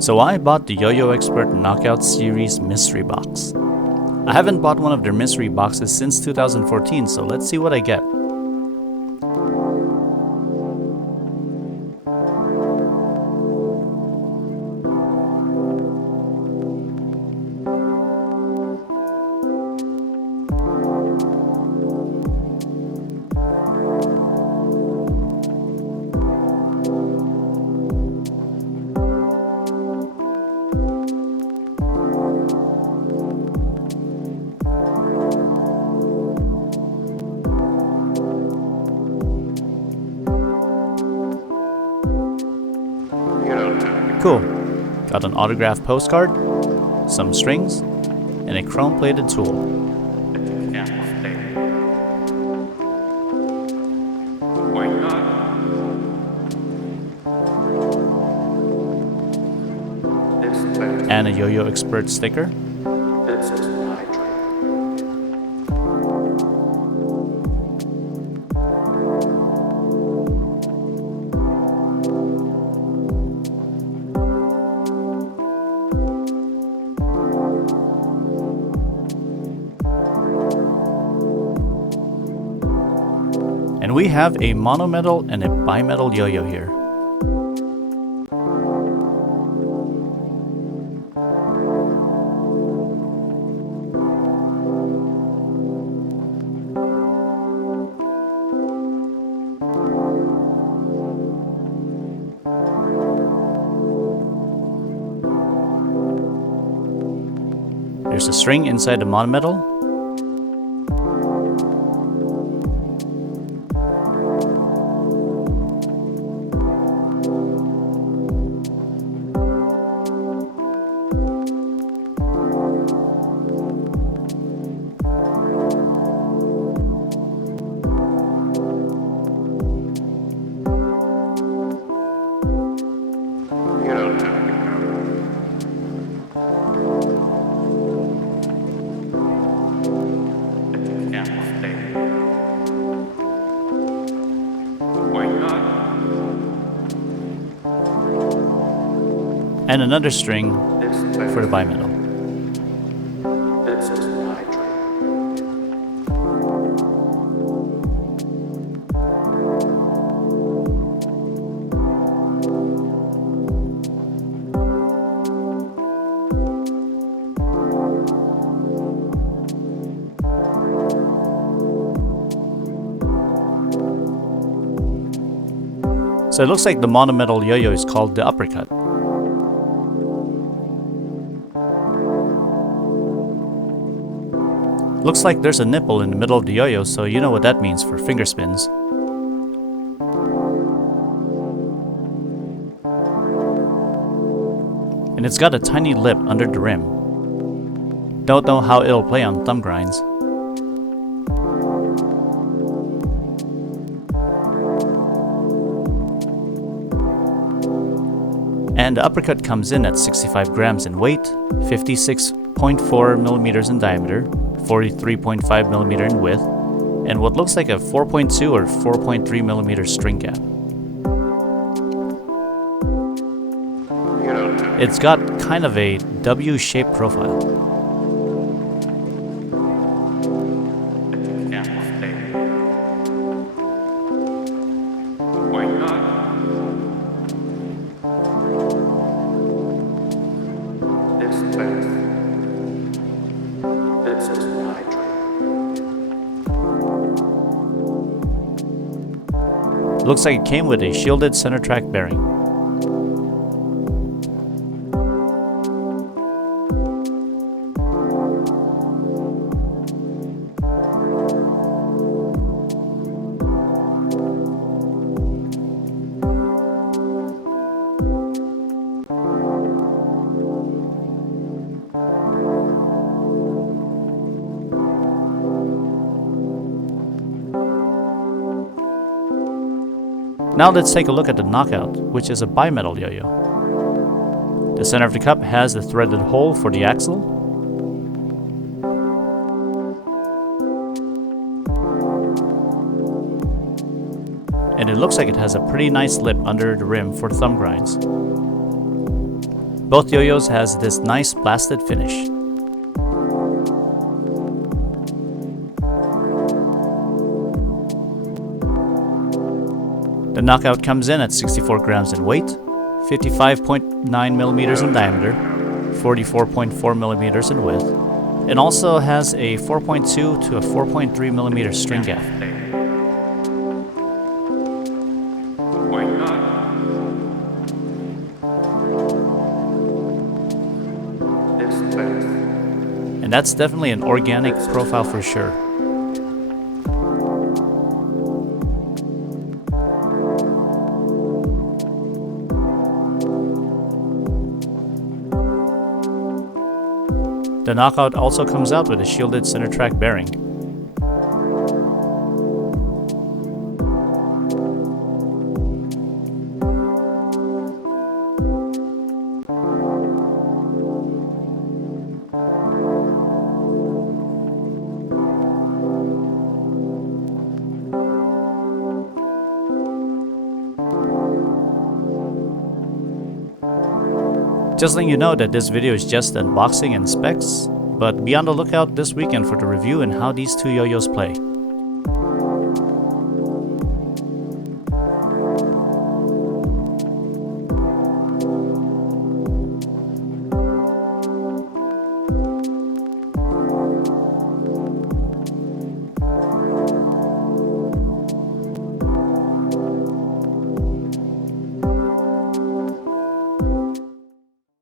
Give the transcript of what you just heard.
So I bought the YoYoExpert Knockout Series mystery box. I haven't bought one of their mystery boxes since 2014, so let's see what I get. Cool. Got an autographed postcard, some strings, and a chrome-plated tool. And a YoYoExpert sticker. And we have a monometal and a bimetal yo-yo here. There's a string inside the monometal. And another string for the bimetal. So it looks like the monometal yo-yo is called the Uppercut. Looks like there's a nipple in the middle of the yo-yo, so you know what that means for finger spins. And it's got a tiny lip under the rim. Don't know how it'll play on thumb grinds. And the Uppercut comes in at 65 grams in weight, 56.4 millimeters in diameter, 43.5 millimeter in width, and what looks like a 4.2 or 4.3 millimeter string gap. It's got kind of a W-shaped profile. Looks like it came with a shielded center track bearing. Now let's take a look at the Knockout, which is a bimetal yo-yo. The center of the cup has a threaded hole for the axle. And it looks like it has a pretty nice lip under the rim for thumb grinds. Both YoYos has this nice blasted finish. The knockout comes in at 64 grams in weight, 55.9 millimeters in diameter, 44.4 millimeters in width, and also has a 4.2 to a 4.3 millimeter string gap. And that's definitely an organic profile for sure. The knockout also comes out with a shielded center track bearing. Just letting you know that this video is just unboxing and specs, but be on the lookout this weekend for the review and how these two YoYos play.